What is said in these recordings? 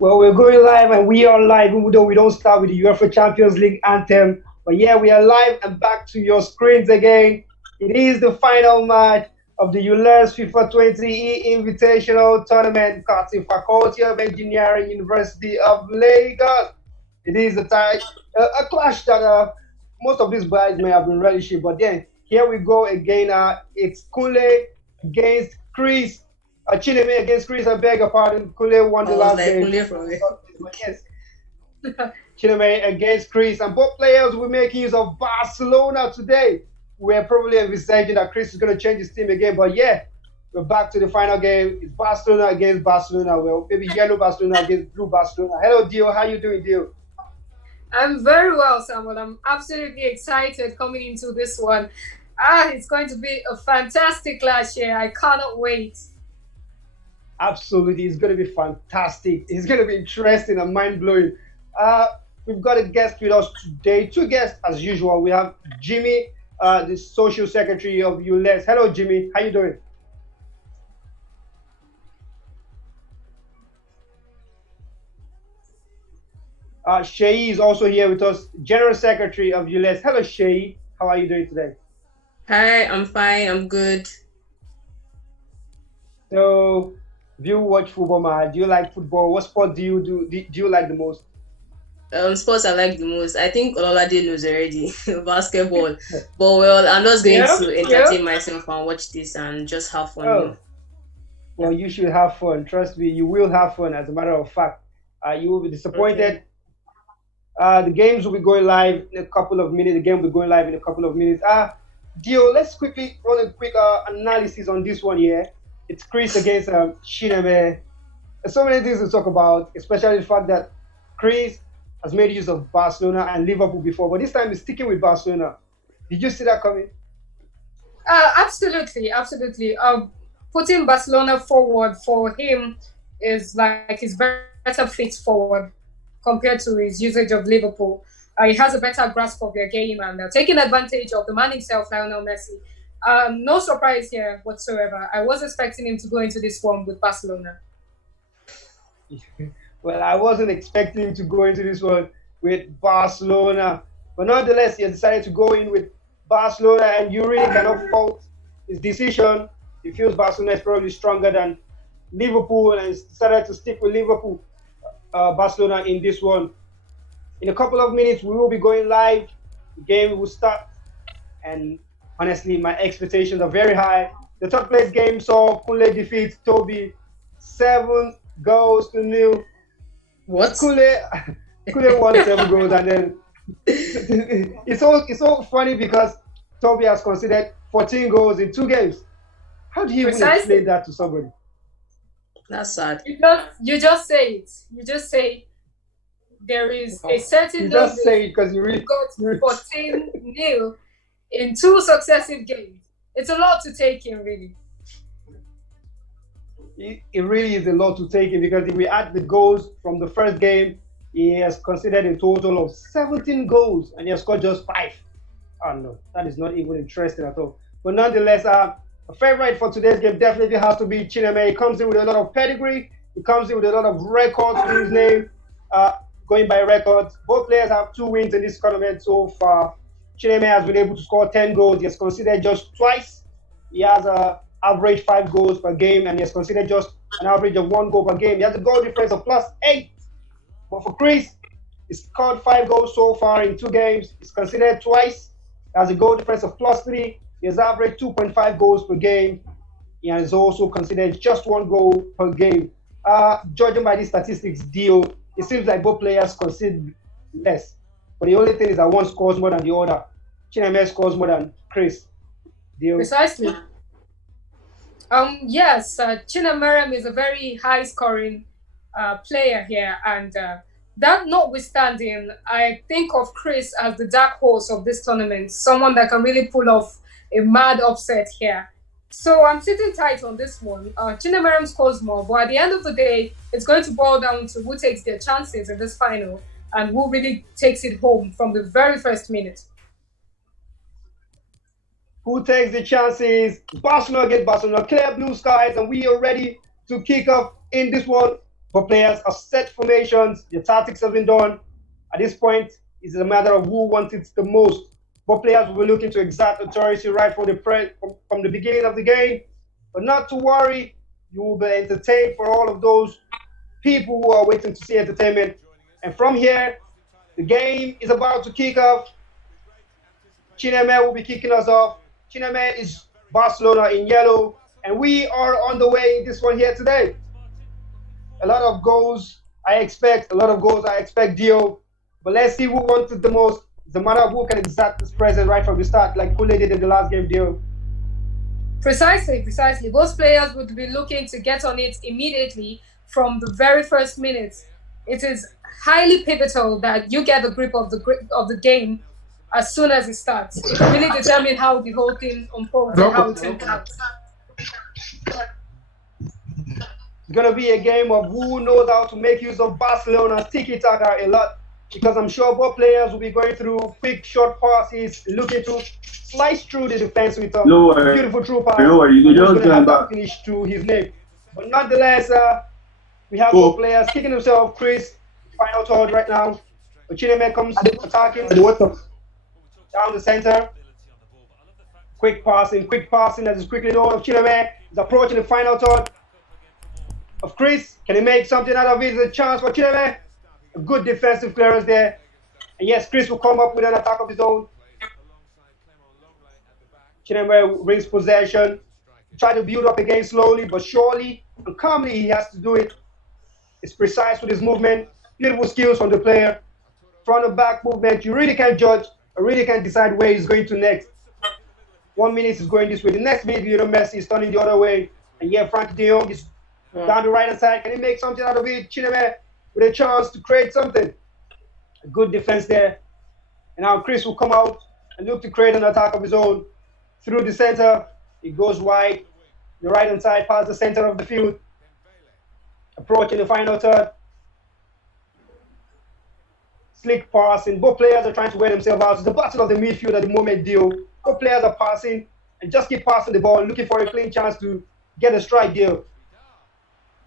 Well, we're going live and we are live, even though we don't start with the UEFA Champions League anthem. But yeah, we are live and back to your screens again. It is the final match of the ULES FIFA 20 Invitational Tournament, Carting Faculty of Engineering, University of Lagos. It is a clash that most of these guys may have been relishing. But then here we go again. It's Kule against Chris. Chineme against Chris, I beg your pardon. Kule won the I was last like, game. only from it. But yes, Chineme against Chris. And both players will make use of Barcelona today. We're probably envisaging that Chris is going to change his team again. But yeah, we're back to the final game. It's Barcelona against Barcelona. Well, maybe yellow Barcelona against blue Barcelona. Hello, Dio. How you doing, Dio? I'm very well, Samuel. I'm absolutely excited coming into this one. It's going to be a fantastic clash here. I cannot wait. Absolutely. It's going to be fantastic. It's going to be interesting and mind-blowing. We've got a guest with us today. Two guests, as usual. We have Jimmy, the social secretary of ULES. Hello, Jimmy. How you doing? Shay is also here with us, general secretary of ULES. Hello, Shay. How are you doing today? Hi, I'm fine. I'm good. So, do you watch football, man? Do you like football? What sport do you do? Do you like the most? Sports I like the most. I think Ololade knows already. Basketball. But well, I'm just going to entertain myself and watch this and just have fun. Oh, well, you should have fun. Trust me, you will have fun. As a matter of fact, you will be disappointed. The games will be going live in a couple of minutes. The game will be going live in a couple of minutes. Dio, let's quickly run a quick analysis on this one here. It's Chris against Chineme. There's so many things to talk about, especially the fact that Chris has made use of Barcelona and Liverpool before, but this time he's sticking with Barcelona. Did you see that coming? Absolutely, absolutely. Putting Barcelona forward for him is like his better fit forward compared to his usage of Liverpool. He has a better grasp of their game and taking advantage of the man himself, Lionel Messi. No surprise here whatsoever. I was expecting him to go into this one with Barcelona. Well, I wasn't expecting him to go into this one with Barcelona, but nonetheless, he has decided to go in with Barcelona, and you really cannot fault his decision. He feels Barcelona is probably stronger than Liverpool, and he's decided to stick with Liverpool, Barcelona in this one. In a couple of minutes, we will be going live. The game will start, and honestly, my expectations are very high. The third place game saw Kule defeat Toby 7-0. What? Kule won 7 goals, and then it's so funny because Toby has conceded 14 goals in 2 games. How do you even explain that to somebody? That's sad. You just say it. You just say there is a certain. You just say it because you really got 14-0 in 2 successive games. It's a lot to take in, really. It really is a lot to take in, because if we add the goals from the first game, he has considered a total of 17 goals and he has scored just 5. Oh no, that is not even interesting at all. But nonetheless, a favorite for today's game definitely has to be Chineme. He comes in with a lot of pedigree. He comes in with a lot of records to his name, going by records. Both players have 2 wins in this tournament so far. Chineme has been able to score 10 goals. He has considered just twice. He has average 5 goals per game, and he has considered just an average of 1 goal per game. He has a goal difference of +8. But for Chris, he's scored 5 goals so far in 2 games. He's considered twice. He has a goal difference of +3. He has averaged 2.5 goals per game. He has also considered just 1 goal per game. Judging by these statistics, Dio, it seems like both players concede less. But the only thing is that one scores more than the other. Chineme scores more than Chris. Dio. Precisely. Yes, Chineme is a very high-scoring player here, and that notwithstanding, I think of Chris as the dark horse of this tournament, someone that can really pull off a mad upset here. So I'm sitting tight on this one. Chineme scores more, but at the end of the day, it's going to boil down to who takes their chances in this final and who really takes it home from the very first minute. Who takes the chances? Barcelona against Barcelona. Clear blue skies, and we are ready to kick off in this one. Both players are set formations. The tactics have been done. At this point, it's a matter of who wants it the most. Both players will be looking to exert authority right from the beginning of the game. But not to worry, you will be entertained for all of those people who are waiting to see entertainment. And from here, the game is about to kick off. Chineme will be kicking us off. Chineme is Barcelona in yellow, and we are on the way in this one here today. A lot of goals I expect, Dio, but let's see who wants it the most. It's a matter of who can exert this presence right from the start, like Kule did in the last game, Dio. Precisely. Both players would be looking to get on it immediately from the very first minutes. It is highly pivotal that you get the grip of the game as soon as it starts. It will really determine how the whole thing unfolds and how it turns out. It's going to be a game of who knows how to make use of Barcelona's tiki-taka a lot, because I'm sure both players will be going through quick, short passes, looking to slice through the defense with a beautiful through pass. He's going to have that finish to his name. But nonetheless, we have both players kicking himself. Chris, final third right now. Chineme comes attacking down the center. Quick passing as is quickly known of Chineme. He's approaching the final third of Chris. Can he make something out of it? It's a chance for Chineme. A good defensive clearance there. And yes, Chris will come up with an attack of his own. Chineme rings possession. Try to build up again slowly but surely and calmly. He has to do it. It's precise with his movement. Beautiful skills from the player. Front and back movement. You really can't judge. I really can't decide where he's going to next. 1 minute he's going this way. The next minute, Messi is turning the other way. And yeah, Frankie de Jong is down the right hand side. Can he make something out of it? Chineme with a chance to create something. A good defense there. And now Chris will come out and look to create an attack of his own. Through the center, it goes wide. The right hand side past the center of the field. Approaching the final third. Slick passing. Both players are trying to wear themselves out. It's the battle of the midfield at the moment, Deal. Both players are passing and just keep passing the ball, looking for a clean chance to get a strike, Deal.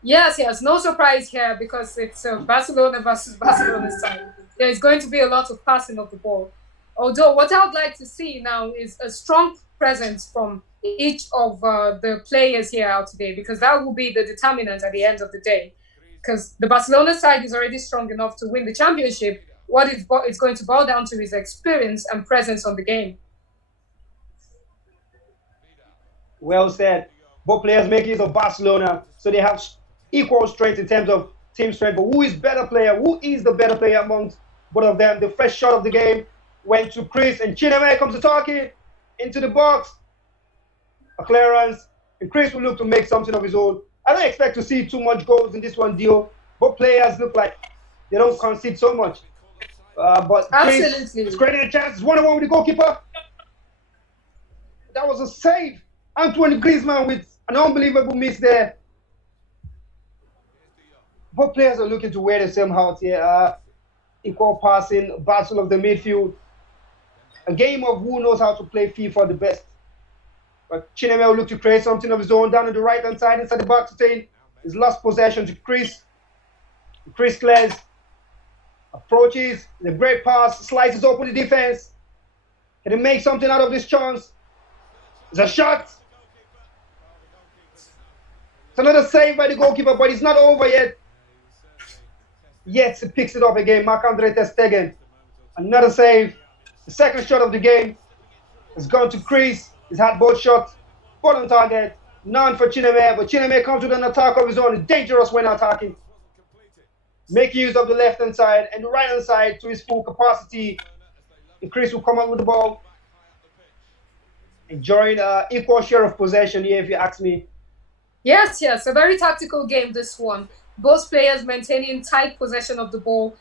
Yes. No surprise here because it's Barcelona versus Barcelona side. There's going to be a lot of passing of the ball. Although what I would like to see now is a strong presence from each of the players here out today, because that will be the determinant at the end of the day. Because the Barcelona side is already strong enough to win the championship. What it's going to boil down to is experience and presence on the game. Well said. Both players make use of Barcelona, so they have equal strength in terms of team strength. But who is better player? Who is the better player amongst both of them? The first shot of the game went to Chris, and Chineme comes attacking into the box. A clearance, and Chris will look to make something of his own. I don't expect to see too much goals in this one, Dio. Both players look like they don't concede so much. But Chris is creating a chance. It's 1-1 with the goalkeeper. That was a save. Antoine Griezmann with an unbelievable miss there. Both players are looking to wear the same hat here. Equal passing, battle of the midfield. A game of who knows how to play FIFA the best. But Chineme will look to create something of his own down on the right-hand side inside the box 10. He's lost possession to Chris. Chris clears. Approaches. The great pass. Slices open the defense. Can he make something out of this chance? It's a shot. It's another save by the goalkeeper, but it's not over yet. Yes, he picks it up again. Marc-Andre ter Stegen. Another save. The second shot of the game has gone to Chris. He's had both shots, both on target. None for Chineme, but Chineme comes with an attack of his own. He's dangerous when attacking. Making use of the left-hand side and the right-hand side to his full capacity. And Chris will come out with the ball. Enjoying equal share of possession here, if you ask me. Yes, a very tactical game, this one. Both players maintaining tight possession of the ball,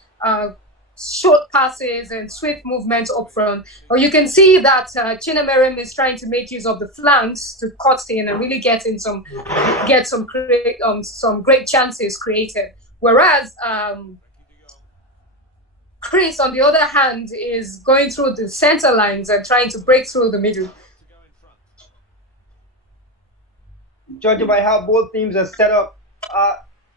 short passes and swift movement up front. Or you can see that Chineme is trying to make use of the flanks to cut in and really get some great chances created. Whereas Chris, on the other hand, is going through the center lines and trying to break through the middle. Judging by how both teams are set up,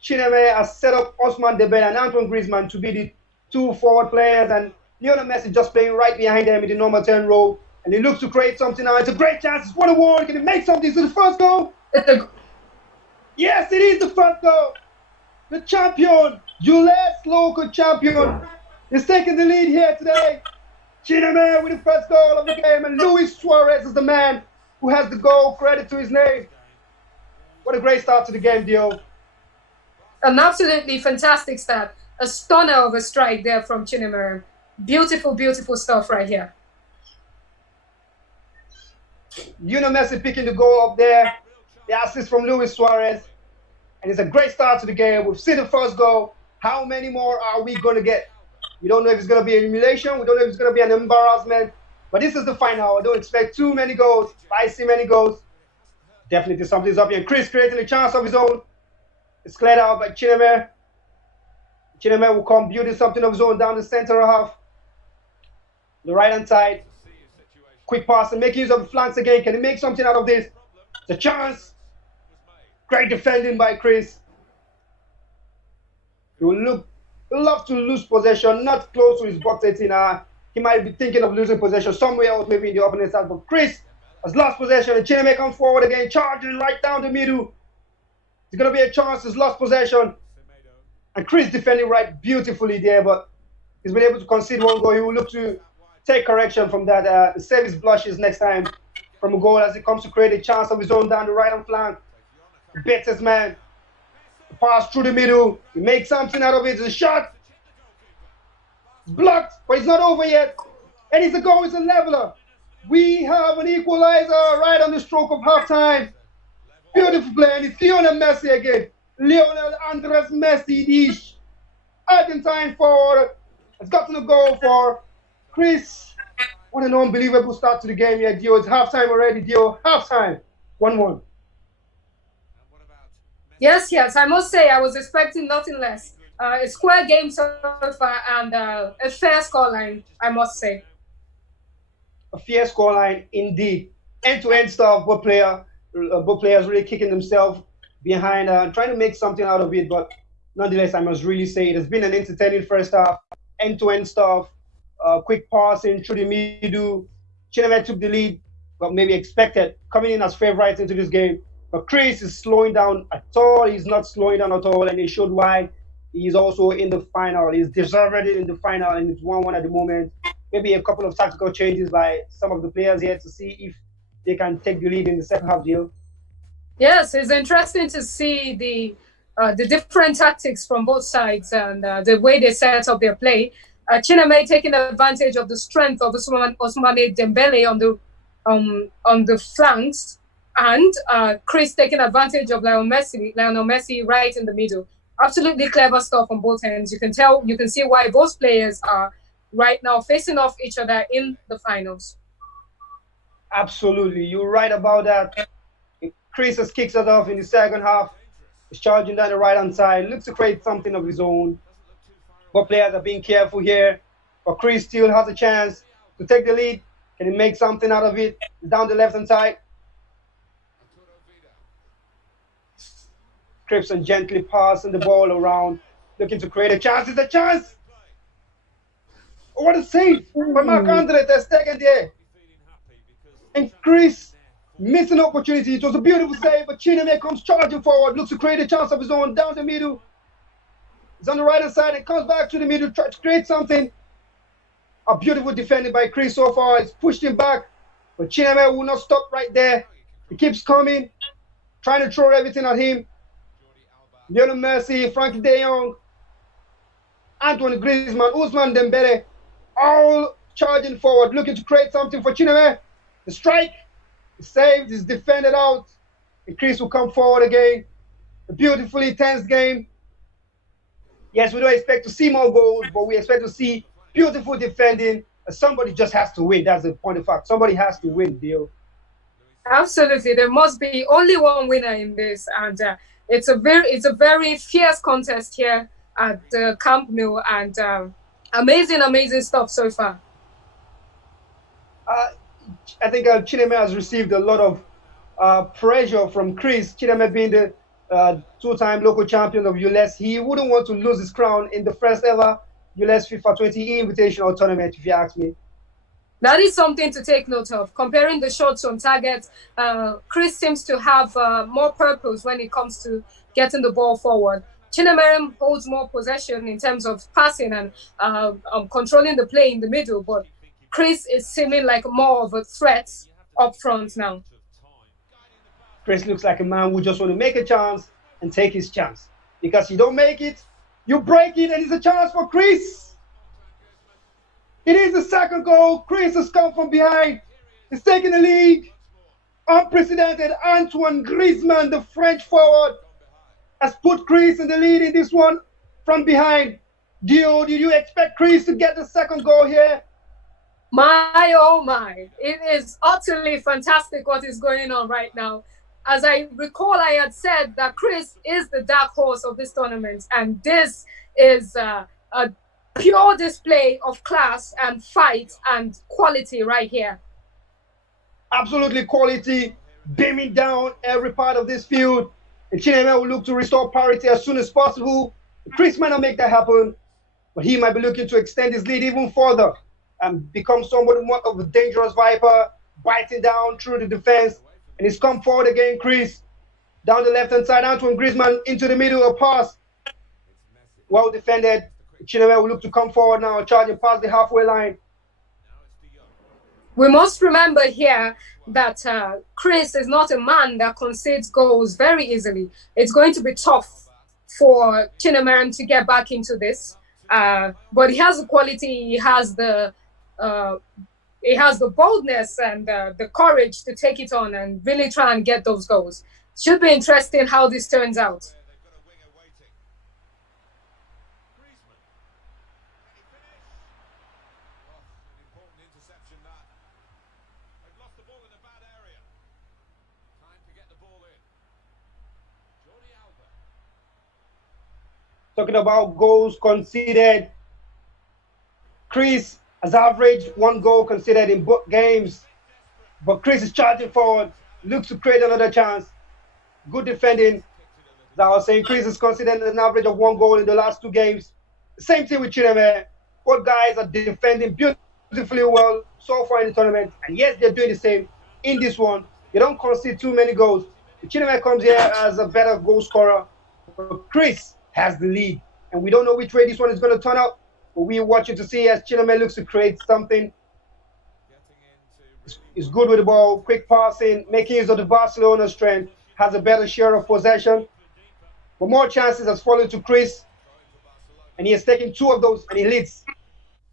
Chineme has set up Ousmane Dembele and Antoine Griezmann to be the two forward players, and Lionel Messi just playing right behind them in the number 10 role. And he looks to create something now. It's a great chance. It's 1-1. Can he make something? Is it the first goal? Yes, it is the first goal. The champion, ULES local champion, is taking the lead here today. Chineme with the first goal of the game, and Luis Suarez is the man who has the goal. Credit to his name. What a great start to the game, Dio. An absolutely fantastic start. A stunner of a strike there from Chineme. Beautiful, beautiful stuff right here. Lionel Messi picking the goal up there. The assist from Luis Suarez. And it's a great start to the game. We've seen the first goal. How many more are we going to get? We don't know if it's going to be an emulation. We don't know if it's going to be an embarrassment. But this is the final. I don't expect too many goals. If I see many goals, definitely something's up here. Chris creating a chance of his own. It's cleared out by Chineme. Chineme will come building something of his own down the center half. The right-hand side. Quick pass and making use of the flanks again. Can he make something out of this? It's a chance. Great defending by Chris. He will love to lose possession, not close to his box 18. He might be thinking of losing possession somewhere else, maybe in the opponent's side. But Chris has lost possession, and Chineme comes forward again, charging right down the middle. It's going to be a chance. He's lost possession. And Chris defending right beautifully there, but he's been able to concede one goal. He will look to take correction from that. Save his blushes next time from a goal as he comes to create a chance of his own down the right-hand flank. He bets his man. The pass through the middle. He makes something out of it. It's a shot. It's blocked, but it's not over yet. And it's a goal. It's a leveler. We have an equalizer right on the stroke of halftime. Beautiful play. And it's Lionel Messi again. Lionel Andres Messi, the Argentine forward, has gotten a goal for Chris. What an unbelievable start to the game here, Dio. It's halftime already, Dio. Halftime. 1-1. Yes, I must say I was expecting nothing less. A square game so far and a fair scoreline, I must say. A fair scoreline indeed. End-to-end stuff. Both players really kicking themselves behind and trying to make something out of it. But nonetheless, I must really say it has been an entertaining first half. End-to-end stuff. Quick passing through the middle. Chineme took the lead, but maybe expected, coming in as favorites into this game. But Chris is slowing down at all. He's not slowing down at all, and he showed why. He's also in the final. He's deserved it in the final, and it's 1-1 at the moment. Maybe a couple of tactical changes by some of the players here to see if they can take the lead in the second half, deal. Yes, it's interesting to see the different tactics from both sides and the way they set up their play. Chineme taking advantage of the strength of Ousmane Dembele on the flanks, and Chris taking advantage of Lionel Messi right in the middle. Absolutely clever stuff on both ends. You can see why both players are right now facing off each other in the finals. Absolutely, you're right about that. Chris has kicked it off in the second half. He's charging down the right-hand side, looks to create something of his own. Both players are being careful here, but Chris still has a chance to take the lead. Can he make something out of it? Down the left-hand side. Cripson gently passing the ball around, looking to create a chance. It's a chance! Oh, what a save by Marc-Andre ter Stegen there. And Chris missing an opportunity. It was a beautiful save, but Chineme comes charging forward, looks to create a chance of his own down the middle. He's on the right-hand side and comes back to the middle, tries to create something. A beautiful defending by Chris so far. It's pushed him back, but Chineme will not stop right there. He keeps coming, trying to throw everything at him. Lionel Messi, Frankie de Jong, Antoine Griezmann, Ousmane Dembele, all charging forward, looking to create something for Chineme. The strike is saved, is defended out, and Chris will come forward again. A beautifully tense game. Yes, we don't expect to see more goals, but we expect to see beautiful defending. Somebody just has to win. That's the point of fact. Somebody has to win, Dio. Absolutely, there must be only one winner in this, and it's a very fierce contest here at the Camp Nou, and amazing stuff so far. I think Chineme has received a lot of pressure from Chris. Chineme being the two-time local champion of ULES. He wouldn't want to lose his crown in the first ever ULES FIFA 20 eInvitation tournament, if you ask me. That is something to take note of. Comparing the shots on target, Chris seems to have more purpose when it comes to getting the ball forward. Chineme holds more possession in terms of passing and controlling the play in the middle, but Chris is seeming like more of a threat up front now. Chris looks like a man who just want to make a chance and take his chance. Because you don't make it, you break it, and it's a chance for Chris. It is the second goal. Chris has come from behind. He's taking the lead. Unprecedented. Antoine Griezmann, the French forward, has put Chris in the lead in this one from behind. Dio, did you expect Chris to get the second goal here? My, oh my. It is utterly fantastic what is going on right now. As I recall, I had said that Chris is the dark horse of this tournament, and this is a pure display of class and fight and quality right here. Absolutely quality, beaming down every part of this field. And Chineme will look to restore parity as soon as possible. Chris might not make that happen, but he might be looking to extend his lead even further and become somewhat more of a dangerous viper, biting down through the defense. And he's come forward again, Chris. Down the left-hand side, Antoine Griezmann into the middle, a pass. Well defended. Chineme will look to come forward now, charging past the halfway line. We must remember here that Chris is not a man that concedes goals very easily. It's going to be tough for Chineme to get back into this. But he has the quality, he has the boldness and the courage to take it on and really try and get those goals. Should be interesting how this turns out. Talking about goals conceded, Chris has averaged 1 goal conceded in both games, but Chris is charging forward, looks to create another chance. Good defending. As I was saying, Chris has conceded an average of 1 goal in the last 2 games. Same thing with Chineme. Both guys are defending beautifully well so far in the tournament, and yes, they're doing the same in this one. They don't concede too many goals. Chineme comes here as a better goal scorer, but Chris has the lead, and we don't know which way this one is going to turn out, but we're watching to see as Chineme looks to create something. He's good with the ball, quick passing, making use of the Barcelona strength, has a better share of possession, but more chances has fallen to Chris, and he has taken 2 of those, and he leads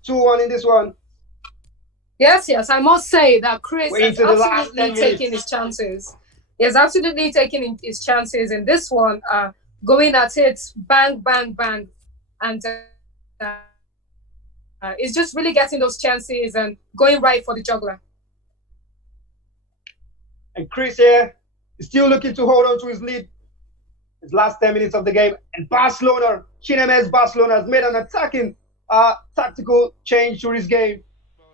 2-1 in this one. Yes, I must say that Chris is absolutely taking his chances. He has absolutely taken his chances in this one. Going at it, bang, bang, bang. And it's just really getting those chances and going right for the juggler. And Chris here is still looking to hold on to his lead. His last 10 minutes of the game. And Barcelona, Chineme's Barcelona has made an attacking tactical change to his game.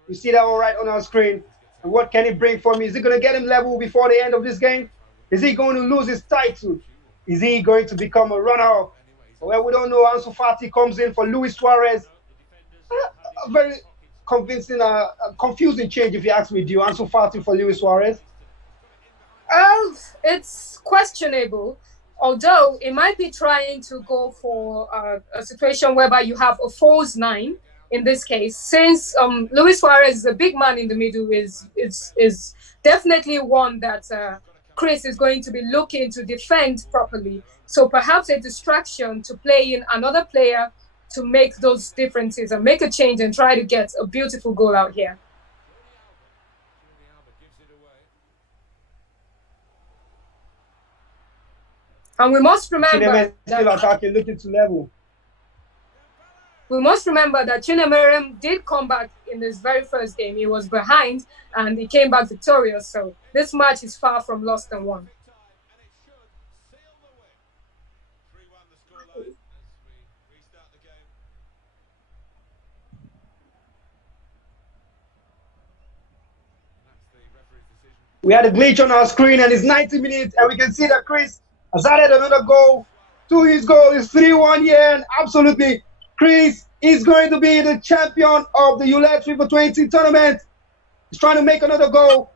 You see that all right on our screen. And what can he bring for me? Is he going to get him level before the end of this game? Is he going to lose his title? Is he going to become a runner-up? Well, we don't know. Ansu Fati comes in for Luis Suarez. A very convincing, confusing change, if you ask me. Do you Ansu Fati for Luis Suarez? It's questionable. Although it might be trying to go for a situation whereby you have a false 9 in this case, since Luis Suarez is a big man in the middle, is definitely one that Chris is going to be looking to defend properly. So perhaps a distraction to play in another player to make those differences and make a change and try to get a beautiful goal out here. And we must remember still attacking, looking to level. We must remember that Chineme did come back in his very first game. He was behind and he came back victorious. So this match is far from lost and won. We had a glitch on our screen and it's 90 minutes and we can see that Chris has added another goal to his goal. It's 3-1 here, and absolutely, Chris is going to be the champion of the ULES FIFA 20 tournament. He's trying to make another goal,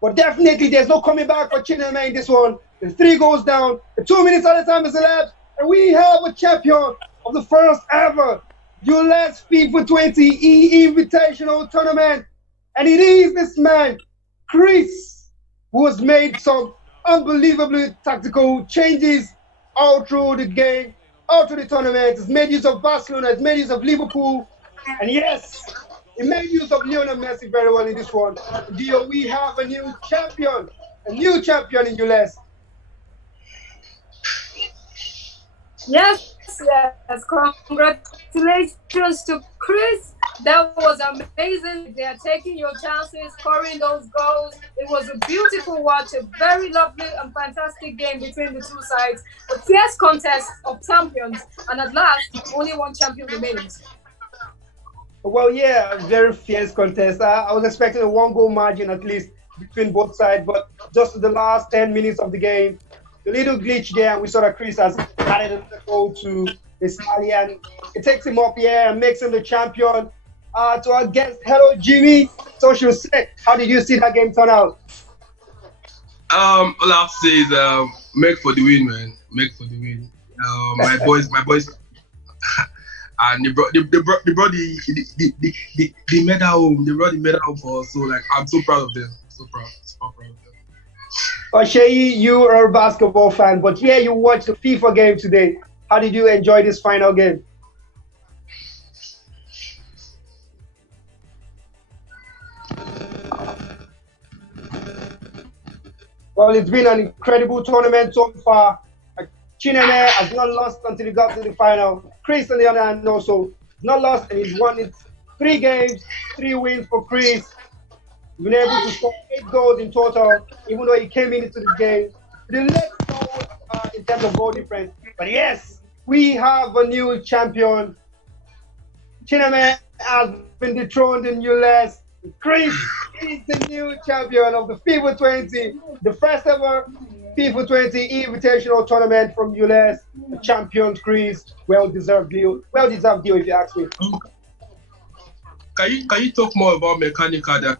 but definitely there's no coming back for Chineme in this one. The 3 goals down, the 2 minutes at a time is elapsed, and we have a champion of the first ever ULES FIFA 20 eInvitational tournament. And it is this man, Chris, who has made some unbelievably tactical changes all through the game, all through the tournament. He's made use of Barcelona, he's made use of Liverpool, and yes, he made use of Lionel Messi very well in this one. Dio, we have a new champion in ULES. Yes, yes. Congratulations to Chris. That was amazing. They are taking your chances, scoring those goals. It was a beautiful watch, a very lovely and fantastic game between the two sides. A fierce contest of champions, and at last, only one champion remains. Well, yeah, a very fierce contest. I was expecting a 1 goal margin at least between both sides, but just the last 10 minutes of the game, the little glitch there, and we saw that Chris has added a goal to this rally, and it takes him up here and makes him the champion. To our guest, hello Jimmy. Social Sec, how did you see that game turn out? All I have to say is MEG for the win, man. MEG for the win. My boys, and they brought the medal home. They brought the medal home for us. So like, I'm so proud of them. So proud of them. Oshayi, you are a basketball fan, but yeah, you watched the FIFA game today. How did you enjoy this final game? Well, it's been an incredible tournament so far. Chineme has not lost until he got to the final. Chris, on the other hand, also has not lost, and he's won it 3 games, 3 wins for Chris. He's been able to score 8 goals in total, even though he came into the game. The next goal in terms of goal difference. But yes, we have a new champion. Chineme has been dethroned in ULES. Chris is the new champion of the FIFA 20, the first ever FIFA 20 eInvitational tournament from ULES. The champion Chris, well-deserved deal. Well-deserved deal, if you ask me. Can you talk more about mechanical?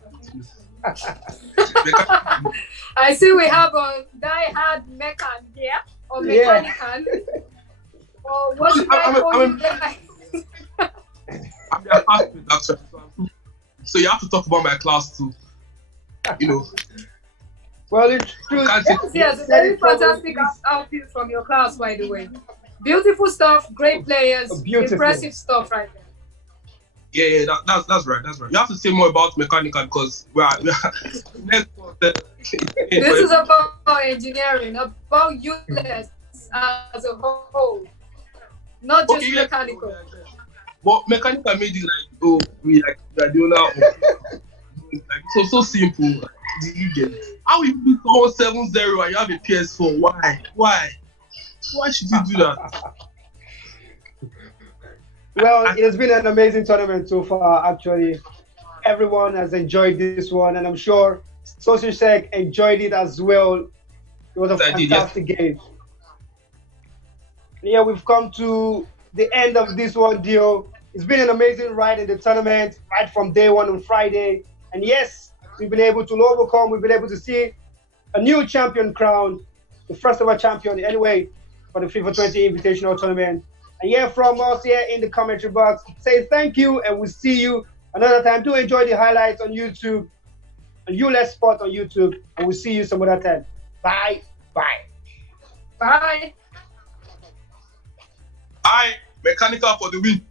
I see we have a die-hard mechan here, or mechanical. Yeah. Or what should I call you guys? I'm their classmate, actually. So you have to talk about my class too. You know. Well, it's true. Yes, a very fantastic outfit from your class, by the way. Beautiful stuff, great players, impressive stuff right there. Yeah, that's right. You have to say more about mechanical because we are this is about engineering, about ULES as a whole, not just mechanical. But mechanical made it like, we are the owner. Like, so simple. Did you get it? How you beat 7-0 and you have a PS4? Why? Why should you do that? Well, it has been an amazing tournament so far, actually. Everyone has enjoyed this one, and I'm sure Social Sec enjoyed it as well. It was a fantastic game. Yeah, we've come to the end of this one, Dio. It's been an amazing ride in the tournament, right from day one on Friday. And yes, we've been able to overcome, we've been able to see a new champion crowned, the first ever champion anyway, for the FIFA 20 Invitational Tournament. And yeah, from us here in the commentary box, say thank you, and we'll see you another time. Do enjoy the highlights on YouTube, and ULES Sport on YouTube, and we'll see you some other time. Bye. Bye. Mechanical for the win.